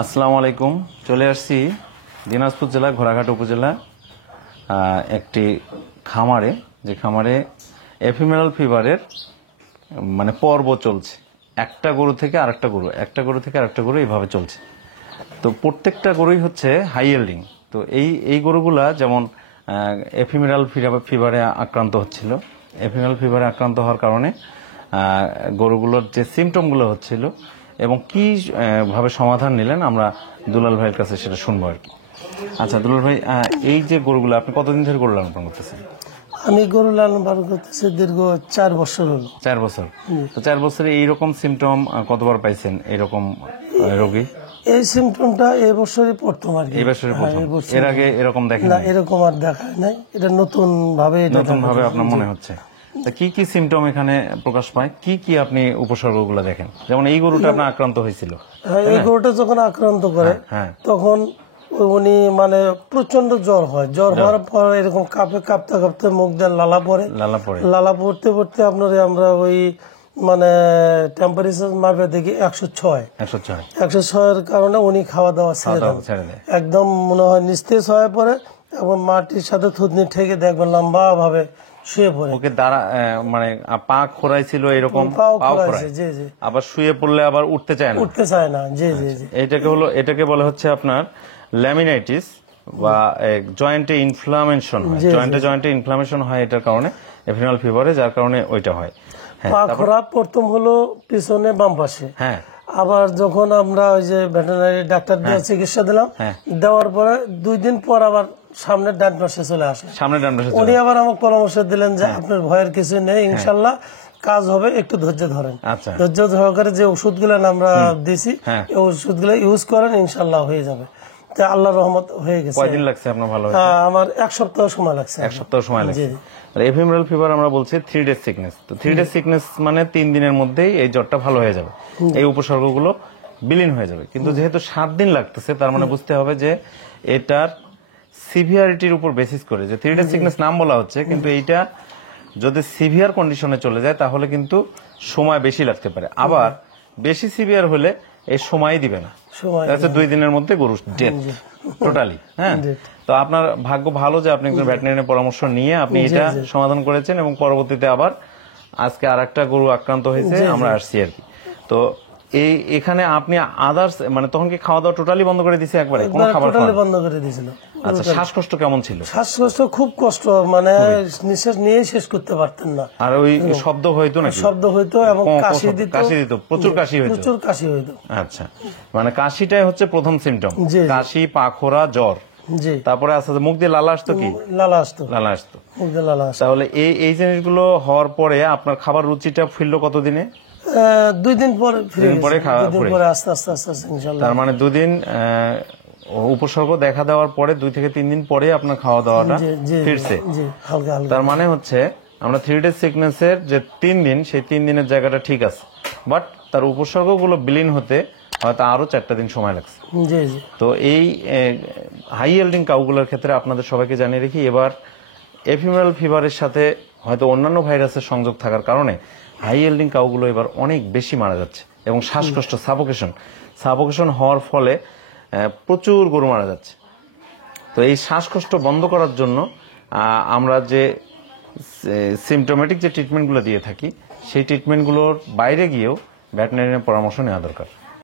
আসসালামু আলাইকুম। চলে আসছি দিনাজপুর জেলা ঘোড়াঘাট উপজেলা একটি খামারে, যে খামারে এফিমেরাল ফিভারের মানে পর্ব চলছে। একটা গরু থেকে আরেকটা গরু, একটা গরু থেকে আরেকটা গরু এইভাবে চলছে। তো প্রত্যেকটা গরুই হচ্ছে হাই ইয়েল্ডিং। তো এই গরুগুলা যেমন এফিমেরাল ফিভারে আক্রান্ত হচ্ছিল। এফিমেরাল ফিভারে আক্রান্ত হওয়ার কারণে গরুগুলোর যে সিমটমগুলো হচ্ছিল এবং কি ভাবে সমাধান নিলেন আমরা দুলাল ভাইয়ের কাছে সেটা শুনবো আর কি। আচ্ছা দুলাল ভাই, এই যে গরুগুলো আপনি কতদিন ধরে গরু লালন পালন করতেছেন? আমি গরু লালন পালন করতেছি দীর্ঘ 4 বছর হলো। 4 বছর। তো 4 বছরে এইরকম সিমটম কতবার পাইছেন এরকম রোগী? এই সিমটমটা এই বছরই প্রথম আর কি। এই বছরই প্রথম? এর আগে এরকম দেখেন না, এরকম আর দেখা নাই। এটা নতুন ভাবে আপনার মনে হচ্ছে। তা কি কি সিমটম এখানে প্রকাশ পায়, কি কি আপনি উপসর্গগুলো দেখেন? যেমন এই গরুটা আপনার আক্রান্ত হয়েছিল। এই গরুটা যখন আক্রান্ত করে তখন উনি মানে প্রচন্ড জ্বর হয়। জ্বর হওয়ার পর এরকম কাঁপতে কাঁপতে মুখ দিয়ে লালা পড়তে পড়তে আপনার আমরা ওই মানে টেম্পারেচার মাপে দেখি 106 কারণে উনি খাওয়া দাওয়া ছেড়ে দেন। একদম মনে হয় নিস্তেজ হয়ে পড়ে এবং মাটির সাথে থুতনি ঠেকে দেখবেন লম্বা ভাবে শুয়ে পড়ে। ওকে দ্বারা মানে পা খোরাইছিল এরকম, জি জি, আবার শুয়ে পড়লে আবার উঠতে চায় না। জি জি জি। এটাকে বলে হচ্ছে আপনার ল্যামিনাইটিস বা জয়েন্টে ইনফ্লামেশন হয়। জয়েন্টে ইনফ্লামেশন হয় এটার কারণে এফিমেরাল ফিভারে, যার কারণে ওইটা হয়। পা খোরা প্রথম হলো পিছনে বাম পাশে। হ্যাঁ। আবার যখন আমরা ওই যে ভেটেরিনারি ডাক্তার দিয়ে চিকিৎসা দিলাম, দেওয়ার পরে 2 দিন পর আবার সামনে ডান পাশে চলে আসে। উনি আবার আমাকে পরামর্শ দিলেন যে আপনার ভয়ের কিছু নেই, ইনশাল্লাহ কাজ হবে, একটু ধৈর্য ধরেন। ধৈর্য সহকারে যে ওষুধগুলো আমরা দিছি এই ওষুধগুলো ইউজ করেন, ইনশাল্লাহ হয়ে যাবে। আল্লাহর রহমত হয়ে গেছে। কয়দিন লাগছে আপনার ভালো হতে? আমার 1 সপ্তাহ সময় লাগছে। 1 সপ্তাহ সময় লাগছে। এফিমেরাল ফিভার আমরা বলছি 3 ডেজ সিকনেস। তো 3 ডেজ সিকনেস মানে 3 দিনের মধ্যেই এই জ্বরটা ভালো হয়ে যাবে, এই উপসর্গগুলো বিলীন হয়ে যাবে। কিন্তু যেহেতু 7 দিন লাগতেছে, তার মানে বুঝতে হবে যে এটার সিভিয়ারিটির উপর বেসিস করে যে 3 ডেজ সিকনেস নাম বলা হচ্ছে, কিন্তু এইটা যদি সিভিয়ার কন্ডিশনে চলে যায় তাহলে কিন্তু সময় বেশি লাগতে পারে। আবার বেশি সিভিয়ার হলে এই সময় দিবে না, 2 দিনের মধ্যে গরু ডেথ টোটালি। হ্যাঁ, তো আপনার ভাগ্য ভালো যে আপনি একজন ভেটেরিনারির পরামর্শ নিয়ে আপনি এটা সমাধান করেছেন এবং পরবর্তীতে আবার আজকে আরেকটা গরু আক্রান্ত হয়েছে, আমরা আসছি আর কি। তো এখানে আপনি আদার্স মানে তখন কি খাওয়া দাওয়া টোটালি বন্ধ করে দিয়েছে? একবারে কোনো খাবার বন্ধ করে দিয়েছিল। আচ্ছা, শ্বাসকষ্ট কেমন ছিল? শ্বাসকষ্ট খুব কষ্ট, মানে নিঃশ্বাস নিয়ে শেষ করতে পারতেন না। আর ওই শব্দ হইতো নাকি? শব্দ হইতো এবং কাশি দিত, প্রচুর কাশি হইতো। আচ্ছা, মানে কাশিটাই হচ্ছে প্রথম সিমটম। কাশি, পাখোরা, জ্বর। তারপরে আস্তে আস্তে মুখ দিয়ে লালা আসতো। কি লালা আসতো? মুখ দিয়ে লালা আসতো। তাহলে এই জিনিসগুলো হওয়ার পরে আপনার খাবার রুচিটা ফিরলো কতদিনে? 2 দিন পরে আস্তে আস্তে ইনশাআল্লাহ। তার মানে 2 দিন উপসর্গ দেখা দেওয়ার পরে 2 থেকে 3 দিন পরে আপনার খাওয়া দাওয়াটা ফিরছে। তার মানে হচ্ছে আমরা 3 ডেজ সিকনেসের যে 3 দিন, সেই 3 দিনের জায়গাটা ঠিক আছে, বাট তার উপসর্গগুলো বিলীন হতে হয়তো আরো 4টা দিন সময় লাগছে। তো এই হাই ইয়েল্ডিং কাউগুলোর ক্ষেত্রে আপনাদের সবাইকে জানিয়ে রাখি, এবার এফিমেরাল ফিভারের সাথে হয়তো অন্যান্য ভাইরাসের সংযোগ থাকার কারণে হাই ইয়েল্ডিং কাউগুলো এবার অনেক বেশি মারা যাচ্ছে এবং শ্বাসকষ্ট, সাফোকেশন হওয়ার ফলে প্রচুর গরু মারা যাচ্ছে। তো এই শ্বাসকষ্ট বন্ধ করার জন্য আমরা যে সিমটোমেটিক যে ট্রিটমেন্টগুলো দিয়ে থাকি, সেই ট্রিটমেন্টগুলোর বাইরে গিয়েও ভেটেরিনারির পরামর্শ নেওয়া দরকার।